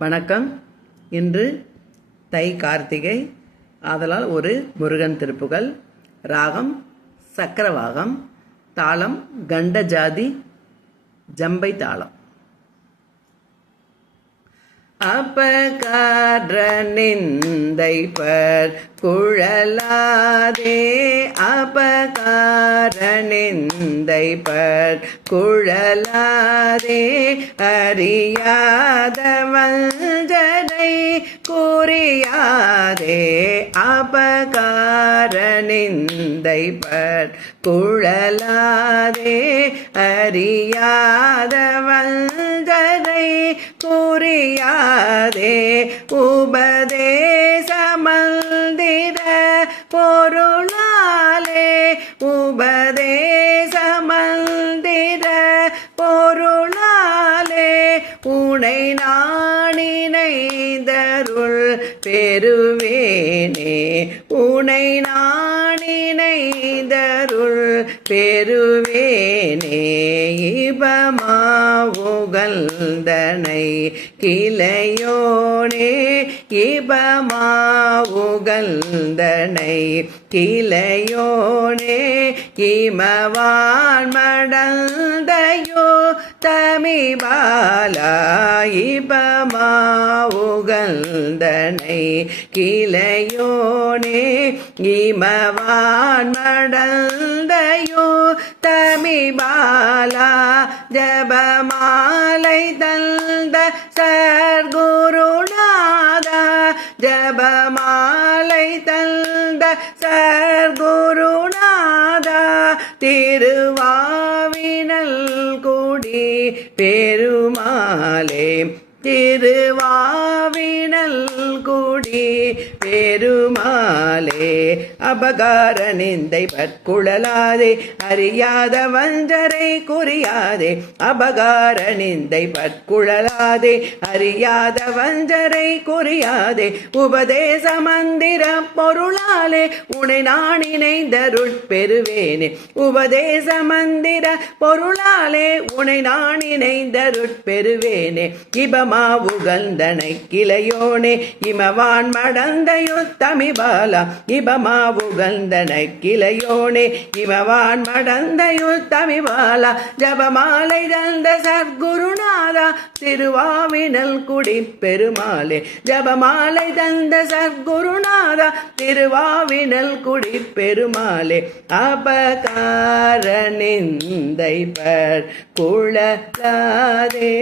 வணக்கம். இன்று தை கார்த்திகை, ஆதலால் ஒரு முருகன் திருப்புகழ். ராகம் சக்கரவாகம், தாளம் கண்டஜாதி ஜம்பை தாளம். அபகார நிந்தை பர் குழலாதே, அபகார நிந்தை பர் குழலாதே, அறியாத வஞ்சனை குறியாதே, அபகார நிந்தை பர் குழலாதே, அறியாத வஞ்சனை குறியாதே, உபதேச மந்திர பொருளாலே, உபதேச மந்திர பொருளாலே, உனை நாணினைதருள் பெறுவேனே, உனை நாணினைதருள் பெறுவேனே, இபமாவுகழ்ந்தனை கிளையோனே, இபமாவுகழ்ந்தனை கிளையோனே, இமவான் மடந்தையோ தமிபாலா, இபமாவுகழ்ந்தனை கிளையோனே, இமவான் மடந்தையோ தமிபாலா, ஜபமாலை தந்த சர்க்குருநாதா, ஜபமாலை தந்த சர்க்குருநாதா, திருவாவினல் குடி பெருமாளே, திருவாவினல் குடி பெருமாளே, அபகார நிந்தை பற்குழலாதே, அறியாத வஞ்சரை குறியாதே, அபகார நிந்தை பற்குழலாதே, அறியாத வஞ்சரை குறியாதே, உபதேச மந்திர பொருளாலே, உனை நான் இணைந்தருள் பெறுவேனே, உபதேச மந்திர பொருளாலே, உனை நான் இணைந்தருள் பெறுவேனே, இபமாவுகழ்ந்தனை கிளையோனே, இமவான் மடந்தையோ தமிபாலா, இபமாவுகழ்ந்தனை கிளையோனே, இமவான் மடந்தையோ தமிபாலா, ஜபமாலை தந்த சர்க்குருநாதா, திருவாவினல் குடி பெருமாளே, ஜபமாலை தந்த சர்க்குருநாதா, திருவாவினல் குடி பெருமாளே, அபகார நிந்தை பர் குழலாதே.